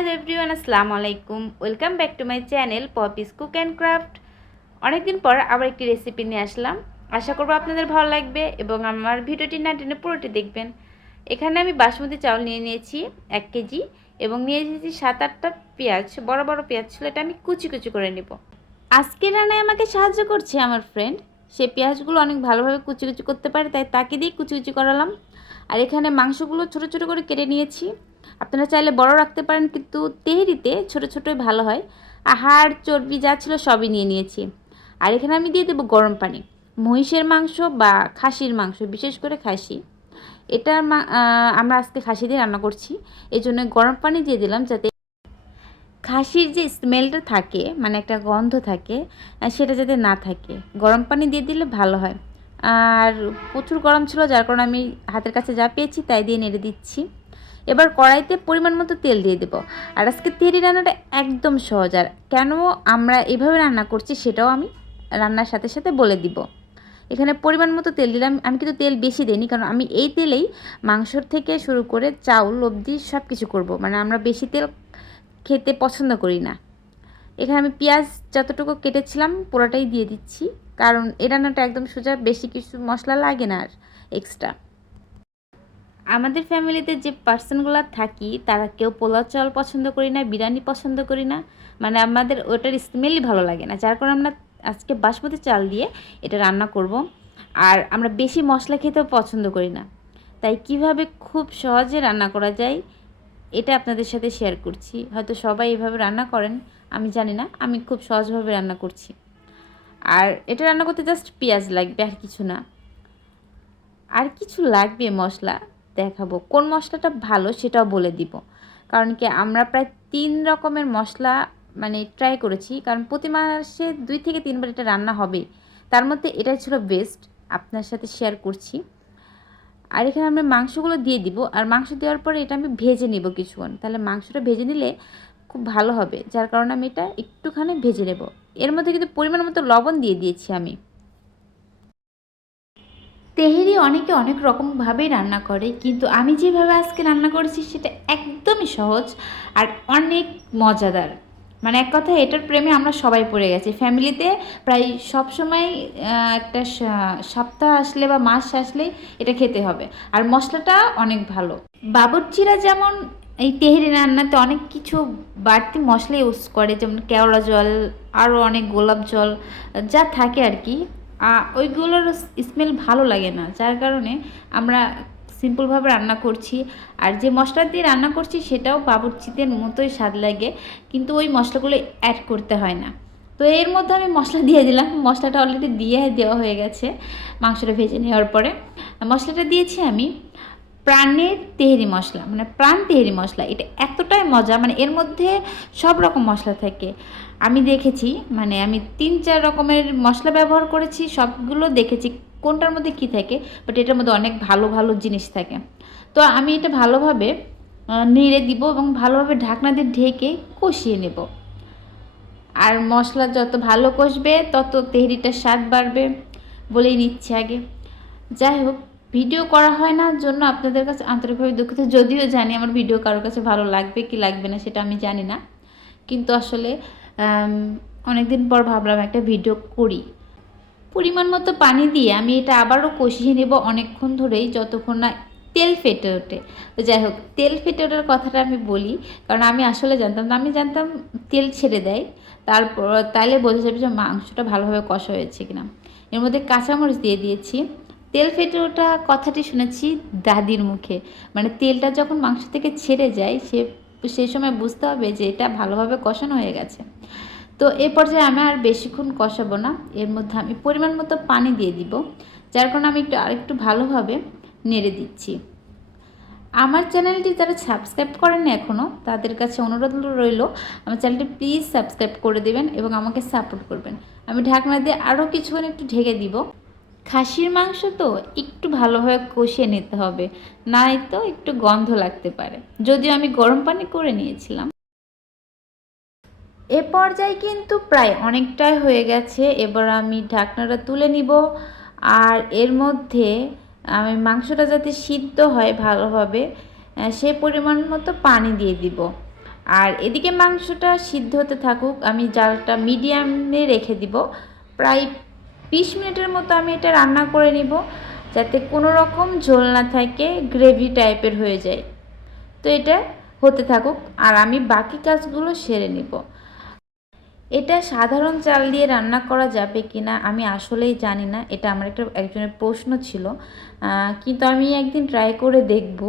Hello everyone, আসসালামু আলাইকুম। Welcome back to my channel Poppy's cook and craft. অনেকদিন পর আবার একটি রেসিপি নিয়ে আসলাম। আশা করব আপনাদের ভালো লাগবে এবং আমার ভিডিওটি না টেনে পুরোটি দেখবেন। এখানে আমি বাসমতি চাউল নিয়ে নিয়েছি এক কেজি এবং নিয়ে নিয়েছি সাত আটটা পেঁয়াজ, বড় বড় পেঁয়াজ ছিল এটা আমি কুচি কুচি করে নেব। আজকে রান্নায় আমাকে সাহায্য করছে আমার ফ্রেন্ড সে পেঁয়াজগুলো অনেক ভালোভাবে কুচি কুচি করতে পারে, তাই তাকে দিয়ে কুচি কুচি করালাম। আর এখানে মাংসগুলো ছোট ছোট করে কেটে নিয়েছি। আপনারা চাইলে বড় রাখতে পারেন, কিন্তু তেহরিতে ছোট ছোটোই ভালো হয়। আর হাড়, চর্বি যা ছিল সবই নিয়ে নিয়েছি। আর এখানে আমি দিয়ে দেবো গরম পানি। মহিষের মাংস বা খাসির মাংস, বিশেষ করে খাসি। এটা আমরা আজকে খাসি দিয়ে রান্না করছি। এই জন্য গরম পানি দিয়ে দিলাম যাতে খাসির যে স্মেলটা থাকে মানে একটা গন্ধ থাকে সেটা যাতে না থাকে। গরম পানি দিয়ে দিলে ভালো হয়। আর প্রচুর গরম ছিল, যার কারণে আমি হাতের কাছে যা পেয়েছি তাই দিয়ে নেড়ে দিচ্ছি। এবার কড়াইতে পরিমাণ মতো তেল দিয়ে দেবো। আর আজকে তেরি রান্নাটা একদম সহজ। আর কেন আমরা এভাবে রান্না করছি সেটাও আমি রান্নার সাথে সাথে বলে দিব। এখানে পরিমাণ মতো তেল দিলাম। আমি কিন্তু তেল বেশি দিইনি, কারণ আমি এই তেলেই মাংসর থেকে শুরু করে চাউল অবধি সব কিছু করব। মানে আমরা বেশি তেল খেতে পছন্দ করি না। এখানে আমি পেঁয়াজ যতটুকু কেটেছিলাম পুরোটাই দিয়ে দিচ্ছি। কারণ এই রান্নাটা একদম সোজা, বেশি কিছু মশলা লাগে না আর এক্সট্রা আমাদের ফ্যামিলিতে যে পার্সনগুলো থাকি, তারা কেউ পোলাও চাল পছন্দ করি না, বিরিয়ানি পছন্দ করি না। মানে আমাদের ওটার স্মেলই ভালো লাগে না। যার কারণে আমরা আজকে বাসমতি চাল দিয়ে এটা রান্না করব। আর আমরা বেশি মশলা খেতেও পছন্দ করি না। তাই কীভাবে খুব সহজে রান্না করা যায়, এটা আপনাদের সাথে শেয়ার করছি। হয়তো সবাই এভাবে রান্না করেন, আমি জানি না। আমি খুব সহজভাবে রান্না করছি। আর এটা রান্না করতে জাস্ট পেঁয়াজ লাগবে আর কিছু না। আর কিছু লাগবে মশলা দেখাবো। কোন মশলাটা ভালো সেটাও বলে দিব। কারণ কি আমরা প্রায় তিন রকমের মশলা মানে ট্রাই করেছি। কারণ প্রতি মাসে দুই থেকে তিনবার এটা রান্না হবে। তার মধ্যে এটাই ছিল বেস্ট আপনার সাথে শেয়ার করছি। আর এখানে আমরা মাংসগুলো দিয়ে দিব। আর মাংস দেওয়ার পরে এটা আমি ভেজে নিব কিছুক্ষণ। তাহলে মাংসটা ভেজে নিলে খুব ভালো হবে, যার কারণে আমি এটা একটুখানি ভেজে নেব। এর মধ্যে কিন্তু পরিমাণ মতো লবণ দিয়ে দিয়েছি আমি। তেহেরি অনেকে অনেক রকমভাবেই রান্না করে, কিন্তু আমি যেভাবে আজকে রান্না করেছি সেটা একদমই সহজ আর অনেক মজাদার। মানে এক কথা এটার প্রেমে আমরা সবাই পড়ে গেছি। ফ্যামিলিতে প্রায় সব সময় একটা সপ্তাহ আসলে বা মাস আসলে এটা খেতে হবে। আর মশলাটা অনেক ভালো। বাবুর্চিরা যেমন এই তেহেরি রান্নাতে অনেক কিছু বাড়তি মশলা ইউজ করে, যেমন কেওড়া জল আরও অনেক গোলাপ জল, যা থাকে আর কি। ওইগুলোর স্মেল ভালো লাগে না, যার কারণে আমরা সিম্পলভাবে রান্না করছি। আর যে মশলা দিয়ে রান্না করছি, সেটাও বাবুর্চিদের মতোই স্বাদ লাগে, কিন্তু ওই মশলাগুলো অ্যাড করতে হয় না। তো এর মধ্যে আমি মশলা দিয়ে দিলাম, মশলাটা অলরেডি দিয়ে দেওয়া হয়ে গেছে, মাংসটা ভেজে নেওয়ার পরে। মশলাটা দিয়েছি আমি প্রাণের তেহেরি মশলা মানে প্রাণ তেহেরি মশলা, এটা এতটাই মজা মানে এর মধ্যে সব রকম মশলা থাকে। আমি দেখেছি মানে আমি তিন চার রকমের মশলা ব্যবহার করেছি, সবগুলো দেখেছি, কোনটার মধ্যে কি থাকে বাট এটার মধ্যে অনেক ভালো ভালো জিনিস থাকে। তো আমি এটা ভালোভাবে নেড়ে দিব এবং ভালোভাবে ঢাকনা দিয়ে ঢেকে কষিয়ে নেব। আর মশলা যত ভালো কষবে, তত তেহরিটার স্বাদ বাড়বে, বলেই নিচ্ছে আগে। যাই হোক ভিডিও করা হয় না, জন্য আপনাদের কাছে আন্তরিকভাবে দুঃখিত। যদিও জানি আমার ভিডিও কারোর কাছে ভালো লাগবে কি লাগবে না, সেটা আমি জানি না। কিন্তু আসলে অনেকদিন পর ভাবলাম একটা ভিডিও করি। পরিমাণ মতো পানি দিয়ে আমি এটা আবারও কষিয়ে নেব অনেকক্ষণ ধরেই, যতক্ষণ না তেল ফেটে ওঠে। তো যাই হোক, তেল ফেটে ওঠার কথাটা আমি বলি, কারণ আমি আসলে জানতাম না। আমি জানতাম তেল ছেড়ে দেয়, তারপর তাইলে বোঝা যাবে যে মাংসটা ভালোভাবে কষা হয়েছে কিনা। এর মধ্যে কাঁচামরিচ দিয়ে দিয়েছি। তেল ফেটে ওঠা কথাটি শুনেছি দাদির মুখে। মানে তেলটা যখন মাংস থেকে ছেড়ে যায়, সে সেই সময় বুঝতে হবে যে এটা ভালোভাবে কষানো হয়ে গেছে। তো এ পর্যায়ে আমি আর বেশিক্ষণ কষাবো না। এর মধ্যে আমি পরিমাণ মতো পানি দিয়ে দিব, যার কারণে আমি একটু, আরেকটু ভালোভাবে নেড়ে দিচ্ছি। আমার চ্যানেলটি যারা সাবস্ক্রাইব করেন এখনও তাদের কাছে অনুরোধ রইল, আমার চ্যানেলটি প্লিজ সাবস্ক্রাইব করে দেবেন এবং আমাকে সাপোর্ট করবেন। আমি ঢাকনা দিয়ে আরও কিছুক্ষণ একটু ঢেকে দিব। খাসির মাংস তো একটু ভালোভাবে কষিয়ে নিতে হবে নাই তো একটু গন্ধ লাগতে পারে। যদিও আমি গরম পানি করে নিয়েছিলাম। এ পর্যায়ে কিন্তু প্রায় অনেকটাই হয়ে গেছে। এবার আমি ঢাকনাটা তুলে নিব আর এর মধ্যে আমি মাংসটা যাতে সিদ্ধ হয় ভালোভাবে সে পরিমাণ মতো পানি দিয়ে দিব। আর এদিকে মাংসটা সিদ্ধ হতে থাকুক, আমি জালটা মিডিয়ামে রেখে দিব। প্রায় বিশ মিনিটের মতো আমি এটা রান্না করে নিব যাতে কোনো রকম ঝোল না থাকে গ্রেভি টাইপের হয়ে যায়। তো এটা হতে থাকুক আর আমি বাকি কাজগুলো সেরে নিব। এটা সাধারণ চাল দিয়ে রান্না করা যাবে কি না আমি আসলেই জানি না, এটা আমার একটা একজনের প্রশ্ন ছিল। কিন্তু আমি একদিন ট্রাই করে দেখব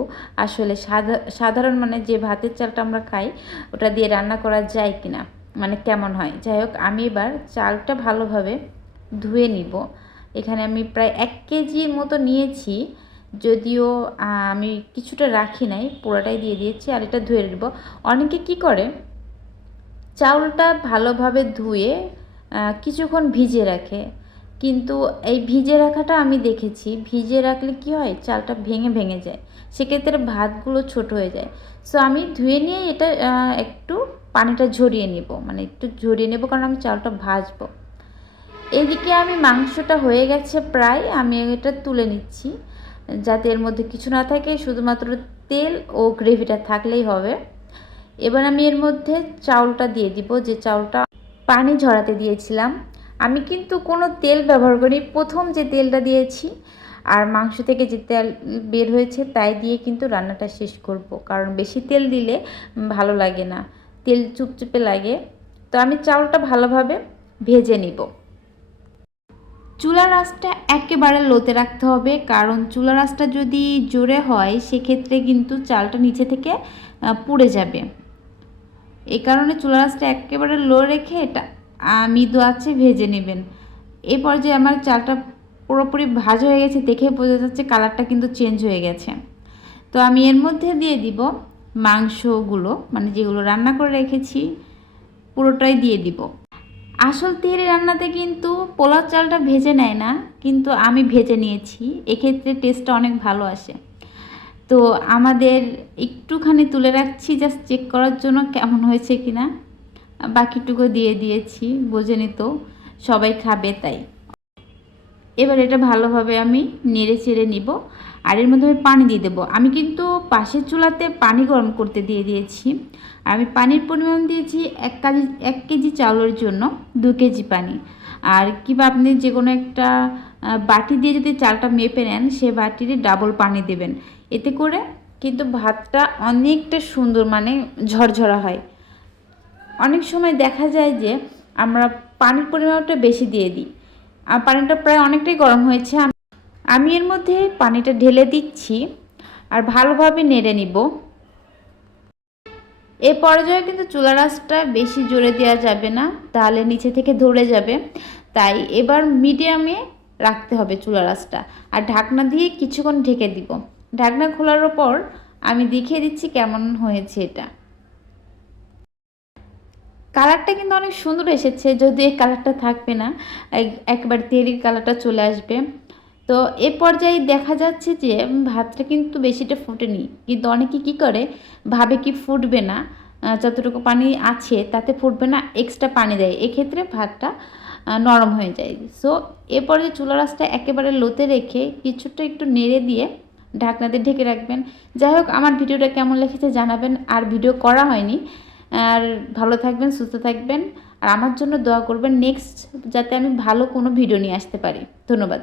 আসলে সাধা- সাধারণ মানে যে ভাতের চালটা আমরা খাই, ওটা দিয়ে রান্না করা যায় কি না মানে কেমন হয়। যাই হোক, আমি এবার চালটা ভালোভাবে ধুয়ে নিব। এখানে আমি প্রায় এক কেজির মতো নিয়েছি, যদিও আমি কিছুটা রাখি নাই পুরোটাই দিয়ে দিয়েছি আর এটা ধুয়ে নেব। অনেকে কি করে, চাউলটা ভালোভাবে ধুয়ে কিছুক্ষণ ভিজে রাখে। কিন্তু এই ভিজে রাখাটা আমি দেখেছি ভিজে রাখলে কি হয়, চালটা ভেঙে ভেঙে যায়। সেক্ষেত্রে ভাতগুলো ছোট হয়ে যায়। সো আমি ধুয়ে নিয়ে এটা একটু পানিটা ঝরিয়ে নেব। মানে একটু ঝরিয়ে নেব কারণ আমি চালটা ভাজবো। এদিকে আমি মাংসটা হয়ে গেছে প্রায়, আমি এটা তুলে নিচ্ছি। যাতে এর মধ্যে কিছু না থাকে, শুধুমাত্র তেল ও গ্রেভিটা থাকলেই হবে। এবার আমি এর মধ্যে চাউলটা দিয়ে দিব, যে চাউলটা পানি ঝরাতে দিয়েছিলাম। আমি কিন্তু কোনো তেল ব্যবহার করি প্রথম যে তেলটা দিয়েছি, আর মাংস থেকে যে তেল বের হয়েছে, তাই দিয়ে কিন্তু রান্নাটা শেষ করব। কারণ বেশি তেল দিলে ভালো লাগে না, তেল চুপচুপে লাগে। তো আমি চাউলটা ভালোভাবে ভেজে নিব। চুলার আঁচটা একেবারে লোতে রাখতে হবে, কারণ চুলার আঁচটা যদি জোরে হয়, সেক্ষেত্রে কিন্তু চালটা নিচে থেকে পুড়ে যাবে। এই কারণে চুলার আঁচটা একেবারে লো রেখে এটা মৃদু আছে ভেজে নেবেন। এই পর্যায়ে আমার চালটা পুরোপুরি ভাজা হয়ে গেছে, দেখে বোঝা যাচ্ছে কালারটা কিন্তু চেঞ্জ হয়ে গেছে। তো আমি এর মধ্যে দিয়ে দিব মাংসগুলো মানে যেগুলো রান্না করে রেখেছি, পুরোটাই দিয়ে দিব। আসল তেলে রান্নাতে কিন্তু পোলাও চালটা ভেজে নেয় না, কিন্তু আমি ভেজে নিয়েছি। এক্ষেত্রে টেস্টটা অনেক ভালো আসে। তো আমাদের একটুখানি তুলে রাখছি জাস্ট চেক করার জন্য কেমন হয়েছে কিনা। বাকিটুকু দিয়ে দিয়েছি, বোঝে নিত সবাই খাবে তাই। এবার এটা ভালোভাবে আমি নেড়ে চেড়ে নিব। আর এর মধ্যে আমি পানি দিয়ে দেবো। আমি কিন্তু পাশের চুলাতে পানি গরম করতে দিয়ে দিয়েছি। আর আমি পানির পরিমাণ দিয়েছি এক কেজি এক কেজি চাউলের জন্য দু কেজি পানি। আর কিংবা আপনি যে কোনো একটা বাটি দিয়ে যদি চালটা মেপে নেন, সে বাটির ডাবল পানি দেবেন। এতে করে কিন্তু ভাতটা অনেকটা সুন্দর মানে ঝরঝরা হয়। অনেক সময় দেখা যায় যে আমরা পানির পরিমাণটা বেশি দিয়ে দিই। আর পানিটা প্রায় অনেকটাই গরম হয়েছে। আম- এর মধ্যে পানিটা ঢেলে দিচ্ছি আর ভালোভাবে নেড়ে নিব। এ পর্যায়ে কিন্তু চুলা আঁচটা বেশি জোরে দেওয়া যাবে না, তাহলে নিচে থেকে ধরে যাবে। তাই এবার মিডিয়ামে রাখতে হবে চুলা আঁচটা আর ঢাকনা দিয়ে কিছুক্ষণ ঢেকে দিব। ঢাকনা খোলার পর আমি দেখিয়ে দিচ্ছি কেমন হয়েছে এটা। কালারটা কিন্তু অনেক সুন্দর এসেছে যদি এই কালারটা থাকবে না একবার তেরির কালারটা চলে আসবে। তো এ পর্যায়ে দেখা যাচ্ছে যে ভাতটা কিন্তু বেশিটা ফুটেনি। কিন্তু অনেকে কি করে, ভাবে কি ফুটবে না যতটুকু পানি আছে তাতে ফুটবে না এক্সট্রা পানি দেয়। এক্ষেত্রে ভাতটা নরম হয়ে যায়। সো এ পর্যায়ে চুলা রাসটা একেবারে লোতে রেখে কিছুটা একটু নেড়ে দিয়ে ঢাকনাতে ঢেকে রাখবেন। যাই হোক, আমার ভিডিওটা কেমন লেগেছে জানাবেন। আর ভিডিও করা হয়নি। আর ভালো থাকবেন, সুস্থ থাকবেন। আর আমার জন্য দোয়া করবেন নেক্সট যাতে আমি ভালো কোনো ভিডিও নিয়ে আসতে পারি। ধন্যবাদ।